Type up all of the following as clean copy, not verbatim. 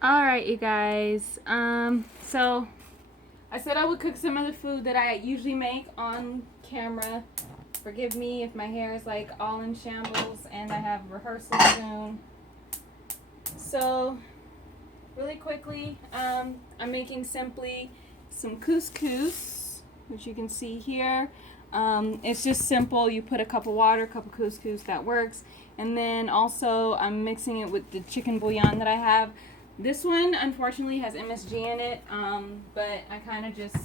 Alright, you guys. So I said I would cook some of the food that I usually make on camera. Forgive me if my hair is like all in shambles and I have rehearsal soon. So, really quickly, I'm making simply some couscous, which you can see here. It's just simple. You put a cup of water, a cup of couscous, that works. And then also I'm mixing it with the chicken bouillon that I have. This one unfortunately has MSG in it, but I kind of just,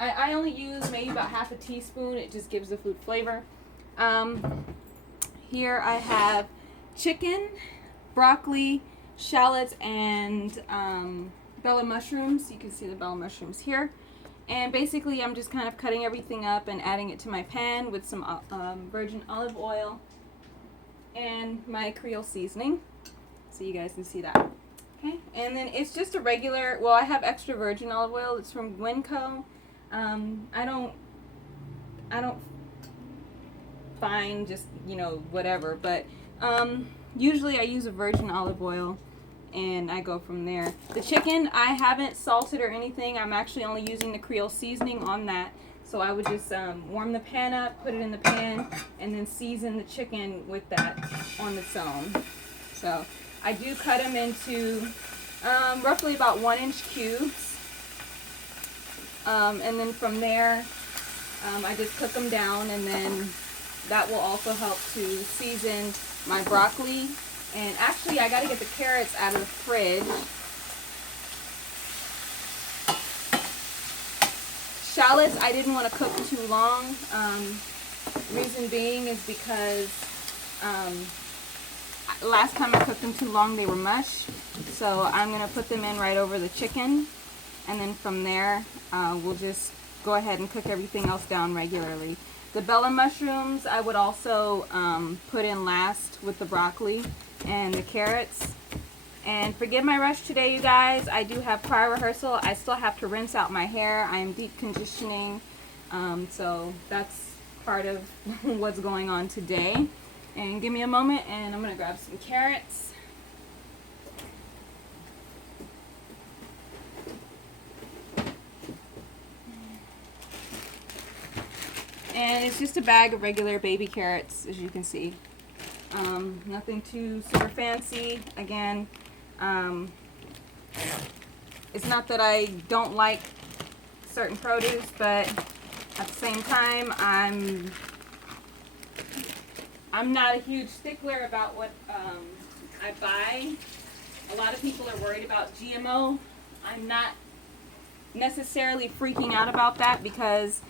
I only use maybe about half a teaspoon. It just gives the food flavor. Here I have chicken, broccoli, shallots, and bella mushrooms. You can see the bella mushrooms here. And basically I'm just kind of cutting everything up and adding it to my pan with some virgin olive oil and my Creole seasoning, so you guys can see that. Okay, and then it's just a regular, well, I have extra virgin olive oil. It's from Winco. I don't find just, whatever, but usually I use a virgin olive oil and I go from there. The chicken, I haven't salted or anything. I'm actually only using the Creole seasoning on that. So I would just warm the pan up, put it in the pan, and then season the chicken with that on its own. So I do cut them into roughly about 1-inch cubes. And then from there, I just cook them down, and then that will also help to season my broccoli. And actually, I got to get the carrots out of the fridge. Shallots, I didn't want to cook too long. Reason being is because last time I cooked them too long, they were mush. So I'm going to put them in right over the chicken. And then from there, we'll just go ahead and cook everything else down regularly. The bella mushrooms, I would also put in last with the broccoli and the carrots. And forgive my rush today, you guys. I do have prior rehearsal. I still have to rinse out my hair. I am deep conditioning. So that's part of what's going on today. And give me a moment and I'm going to grab some carrots. And it's just a bag of regular baby carrots, as you can see. Nothing too super fancy. Again, it's not that I don't like certain produce, but at the same time, I'm not a huge stickler about what I buy. A lot of people are worried about GMO. I'm not necessarily freaking out about that because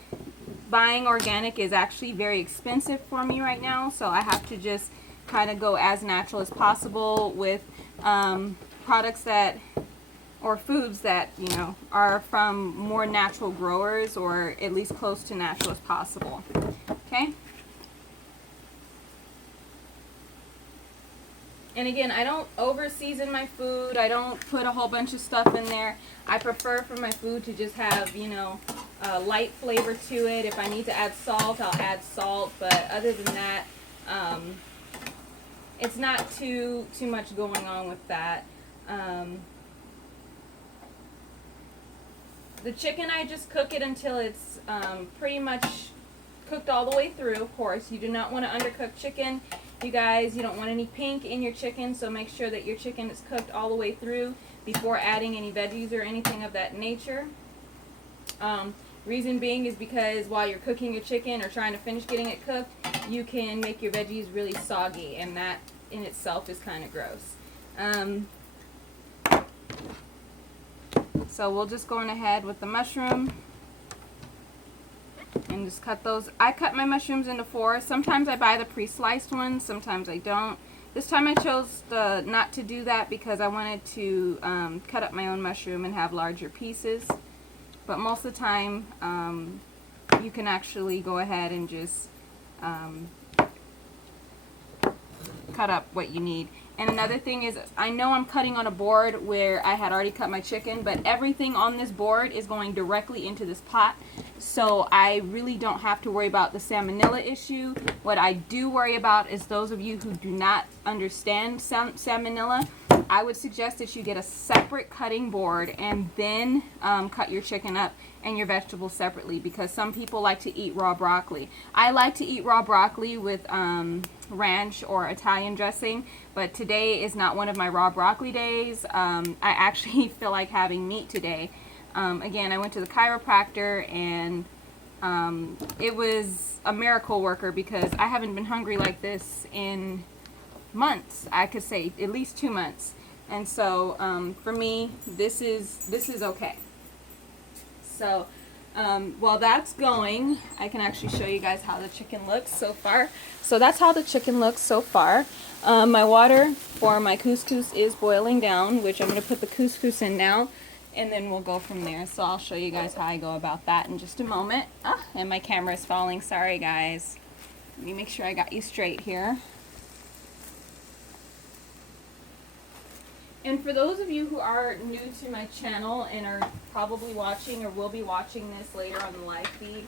buying organic is actually very expensive for me right now, so I have to just kind of go as natural as possible with products that, or foods that, are from more natural growers, or at least close to natural as possible. Okay? And again, I don't over season my food. I don't put a whole bunch of stuff in there. I prefer for my food to just have, a light flavor to it. If I need to add salt, I'll add salt. But other than that, it's not too much going on with that. The chicken, I just cook it until it's pretty much cooked all the way through. Of course, you do not want to undercook chicken. You guys, you don't want any pink in your chicken, so make sure that your chicken is cooked all the way through before adding any veggies or anything of that nature. Reason being is because while you're cooking your chicken or trying to finish getting it cooked, you can make your veggies really soggy, and that in itself is kind of gross. So we'll just go on ahead with the mushroom and just cut those. I cut my mushrooms into 4. Sometimes I buy the pre-sliced ones, sometimes I don't. This time I chose not to do that because I wanted to cut up my own mushroom and have larger pieces. But most of the time, you can actually go ahead and just cut up what you need. And another thing is, I know I'm cutting on a board where I had already cut my chicken, but everything on this board is going directly into this pot, so I really don't have to worry about the salmonella issue. What I do worry about is those of you who do not understand salmonella. I would suggest that you get a separate cutting board and then cut your chicken up and your vegetables separately, because some people like to eat raw broccoli. I like to eat raw broccoli with ranch or Italian dressing, but today is not one of my raw broccoli days. I actually feel like having meat today. Again, I went to the chiropractor, and it was a miracle worker, because I haven't been hungry like this in months. I could say at least 2 months. And so for me, this is okay. So while that's going, I can actually show you guys how the chicken looks so far. So that's how the chicken looks so far. My water for my couscous is boiling down, which I'm going to put the couscous in now, and then we'll go from there. So I'll show you guys how I go about that in just a moment. And my camera is falling. Sorry, guys. Let me make sure I got you straight here. And for those of you who are new to my channel and are probably watching or will be watching this later on the live feed,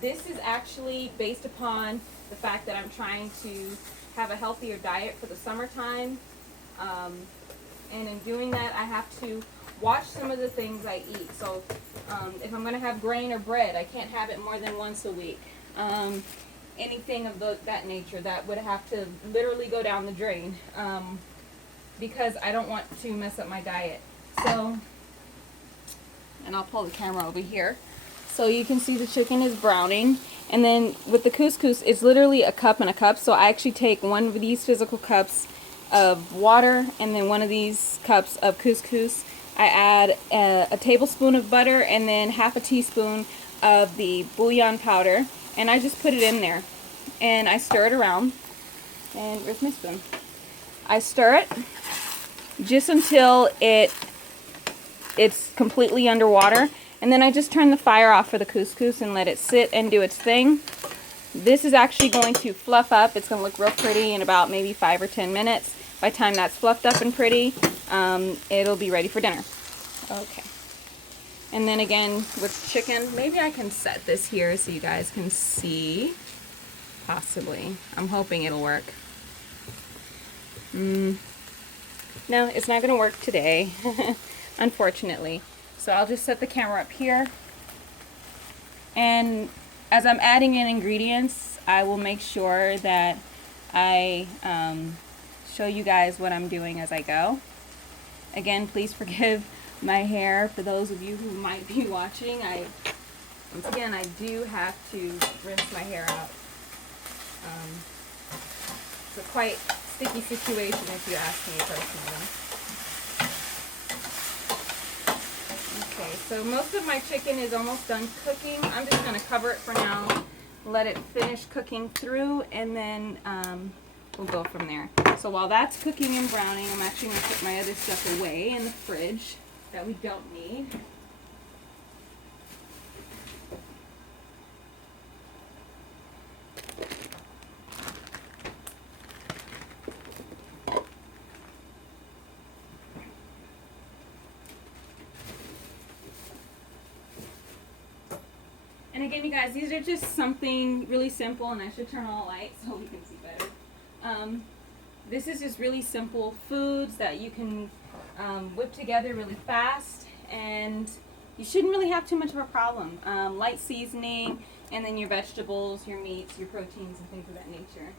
this is actually based upon the fact that I'm trying to have a healthier diet for the summertime. And in doing that, I have to watch some of the things I eat. So if I'm going to have grain or bread, I can't have it more than once a week. Anything of that nature, that would have to literally go down the drain. Because I don't want to mess up my diet. So, and I'll pull the camera over here. So you can see the chicken is browning. And then with the couscous, it's literally a cup and a cup. So I actually take one of these physical cups of water and then one of these cups of couscous. I add a tablespoon of butter and then half a teaspoon of the bouillon powder. And I just put it in there. And I stir it around. And where's my spoon? I stir it just until it's completely underwater, and then I just turn the fire off for the couscous and let it sit and do its thing. This is actually going to fluff up. It's going to look real pretty in about maybe 5 or 10 minutes. By the time that's fluffed up and pretty, it'll be ready for dinner. Okay. And then again with chicken, maybe I can set this here so you guys can see. Possibly. I'm hoping it'll work. No, it's not going to work today, unfortunately. So I'll just set the camera up here. And as I'm adding in ingredients, I will make sure that I show you guys what I'm doing as I go. Again, please forgive my hair for those of you who might be watching. Once again, I do have to rinse my hair out. It's a quite sticky situation if you ask me personally. Okay, so most of my chicken is almost done cooking. I'm just going to cover it for now, let it finish cooking through, and then we'll go from there. So while that's cooking and browning, I'm actually going to put my other stuff away in the fridge that we don't need. And again, you guys, these are just something really simple, and I should turn on the light so we can see better. This is just really simple foods that you can whip together really fast, and you shouldn't really have too much of a problem. Light seasoning, and then your vegetables, your meats, your proteins, and things of that nature.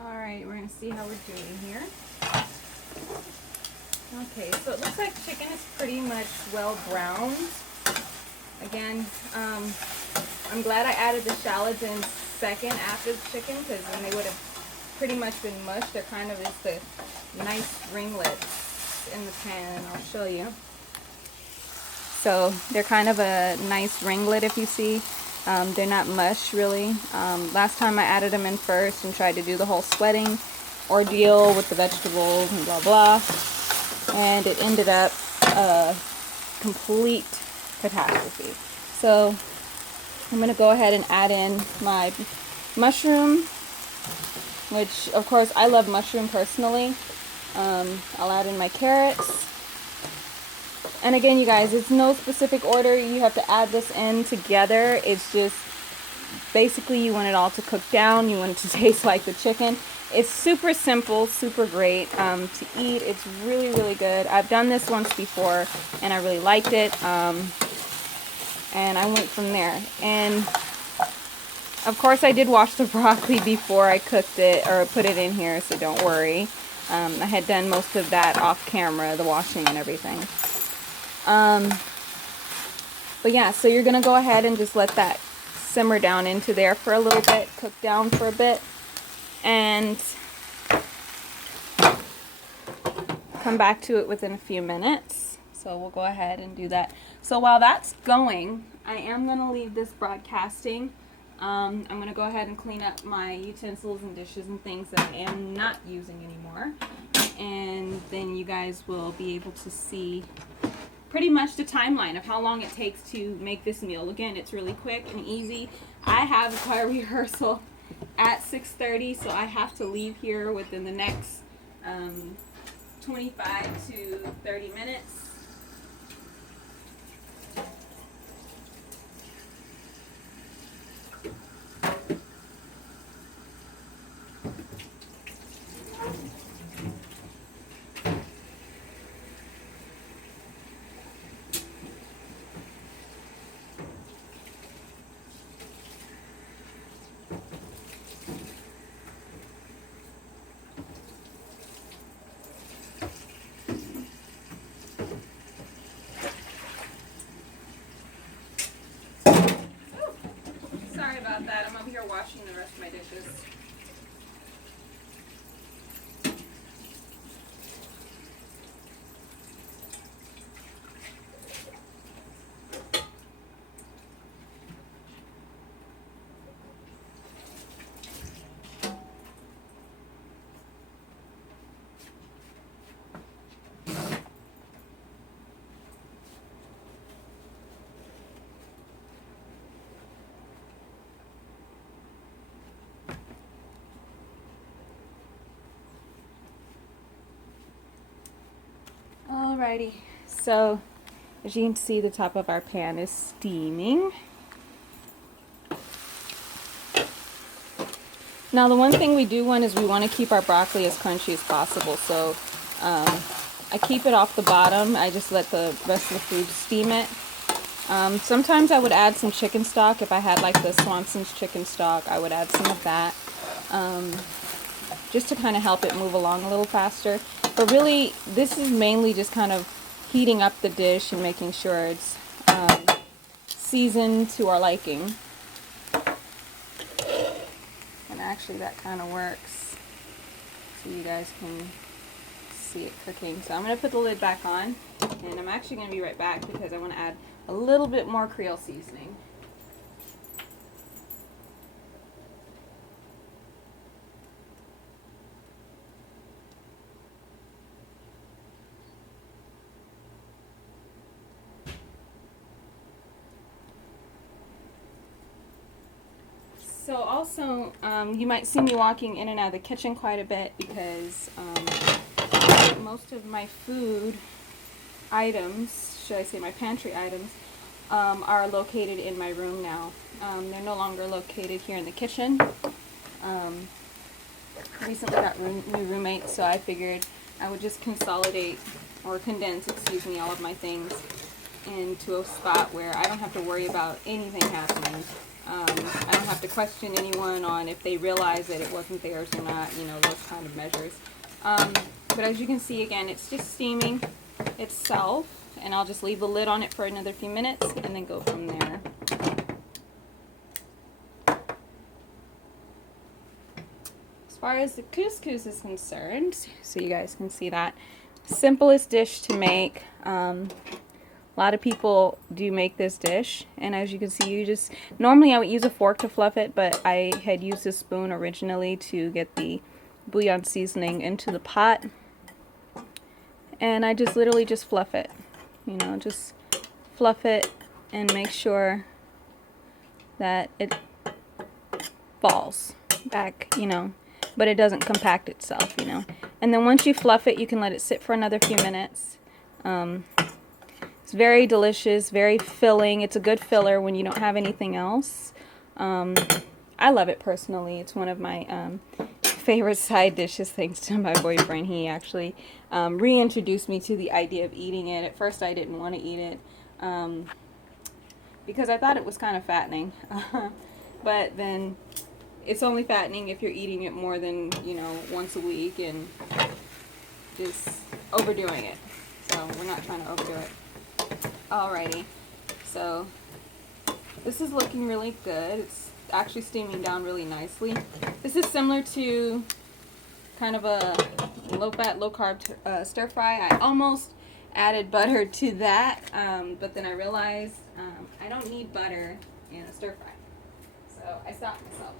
Alright, we're going to see how we're doing here. Okay, so it looks like chicken is pretty much well browned. Again, I'm glad I added the shallots in second after the chicken, because then they would have pretty much been mushed. They're kind of just the nice ringlets in the pan, and I'll show you. So they're kind of a nice ringlet if you see. They're not mush really. Last time I added them in first and tried to do the whole sweating ordeal with the vegetables and blah blah, and it ended up a complete catastrophe. So I'm going to go ahead and add in my mushroom which of course I love mushroom personally. I'll add in my carrots. And again, you guys, it's no specific order. You have to add this in together. It's just basically you want it all to cook down. You want it to taste like the chicken. It's super simple, super great to eat. It's really, really good. I've done this once before and I really liked it. And I went from there. And of course I did wash the broccoli before I cooked it or put it in here, so don't worry. I had done most of that off camera, the washing and everything. But yeah, so you're gonna go ahead and just let that simmer down into there for a little bit, cook down for a bit, and come back to it within a few minutes. So we'll go ahead and do that. So while that's going, I am gonna leave this broadcasting. I'm gonna go ahead and clean up my utensils and dishes and things that I am not using anymore, and then you guys will be able to see pretty much the timeline of how long it takes to make this meal. Again, it's really quick and easy. I have a choir rehearsal at 6:30, so I have to leave here within the next 25 to 30 minutes. Sorry about that. I'm over here washing the rest of my dishes. Alrighty, so as you can see, the top of our pan is steaming. Now the one thing we do want is we want to keep our broccoli as crunchy as possible, so I keep it off the bottom. I just let the rest of the food steam it. Sometimes I would add some chicken stock. If I had like the Swanson's chicken stock, I would add some of that just to kind of help it move along a little faster. But really, this is mainly just kind of heating up the dish and making sure it's seasoned to our liking. And actually that kind of works, so you guys can see it cooking. So I'm going to put the lid back on, and I'm actually going to be right back because I want to add a little bit more Creole seasoning. So also, you might see me walking in and out of the kitchen quite a bit because most of my food items, should I say my pantry items, are located in my room now. They're no longer located here in the kitchen. Recently got new roommates, so I figured I would just consolidate or condense, excuse me, all of my things into a spot where I don't have to worry about anything happening. I don't have to question anyone on if they realize that it wasn't theirs or not, you know, those kind of measures. But as you can see, again, it's just steaming itself, and I'll just leave the lid on it for another few minutes and then go from there. As far as the couscous is concerned, so you guys can see that, simplest dish to make. A lot of people do make this dish, and as you can see, you just, normally I would use a fork to fluff it, but I had used a spoon originally to get the bouillon seasoning into the pot, and I just literally just fluff it, you know, just fluff it and make sure that it falls back, you know, but it doesn't compact itself, you know. And then once you fluff it, you can let it sit for another few minutes. It's very delicious, very filling. It's a good filler when you don't have anything else. I love it personally. It's one of my favorite side dishes, thanks to my boyfriend. He actually reintroduced me to the idea of eating it. At first I didn't want to eat it because I thought it was kind of fattening. But then it's only fattening if you're eating it more than, you know, once a week and just overdoing it. So we're not trying to overdo it. Alrighty, so this is looking really good. It's actually steaming down really nicely. This is similar to kind of a low-fat, low-carb stir fry. I almost added butter to that, but then I realized I don't need butter in a stir fry. So I stopped myself.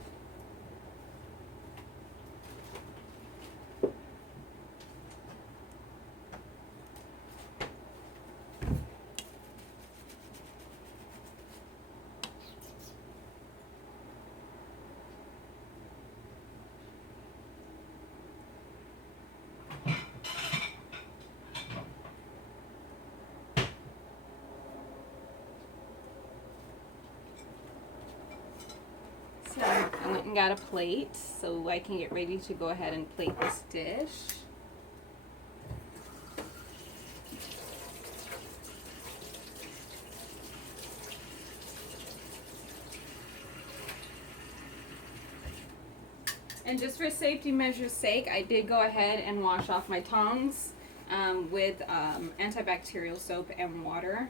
So I went and got a plate so I can get ready to go ahead and plate this dish. And just for safety measures' sake, I did go ahead and wash off my tongs with antibacterial soap and water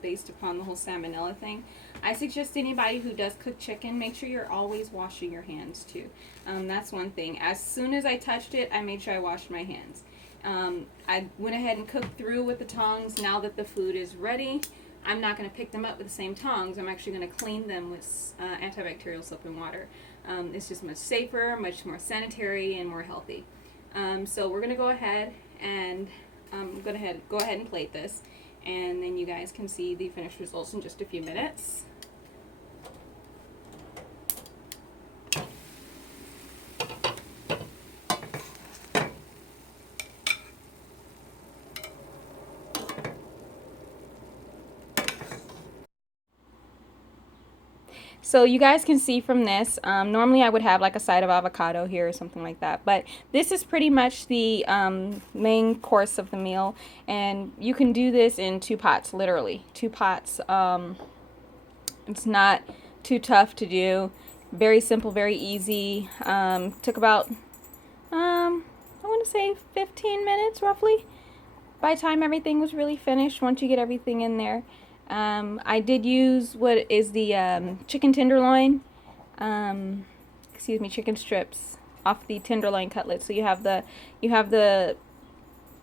based upon the whole salmonella thing. I suggest anybody who does cook chicken, make sure you're always washing your hands too. That's one thing. As soon as I touched it, I made sure I washed my hands. I went ahead and cooked through with the tongs. Now that the food is ready, I'm not going to pick them up with the same tongs. I'm actually going to clean them with antibacterial soap and water. It's just much safer, much more sanitary, and more healthy. So we're going to go ahead and go ahead and plate this, and then you guys can see the finished results in just a few minutes. So you guys can see from this, normally I would have like a side of avocado here or something like that, but this is pretty much the main course of the meal, and you can do this in 2 pots, literally 2 pots. It's not too tough to do, very simple, very easy. Took about I want to say 15 minutes roughly by the time everything was really finished, once you get everything in there. I did use what is the chicken tenderloin, chicken strips off the tenderloin cutlet. So you have the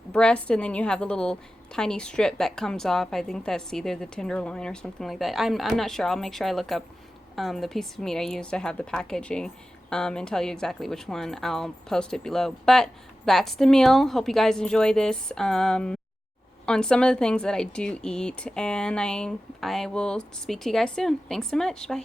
breast, and then you have the little tiny strip that comes off. I think that's either the tenderloin or something like that. I'm not sure. I'll make sure I look up the piece of meat I used. I have the packaging and tell you exactly which one. I'll post it below. But that's the meal. Hope you guys enjoy this. On some of the things that I do eat, and I will speak to you guys soon. Thanks so much. Bye.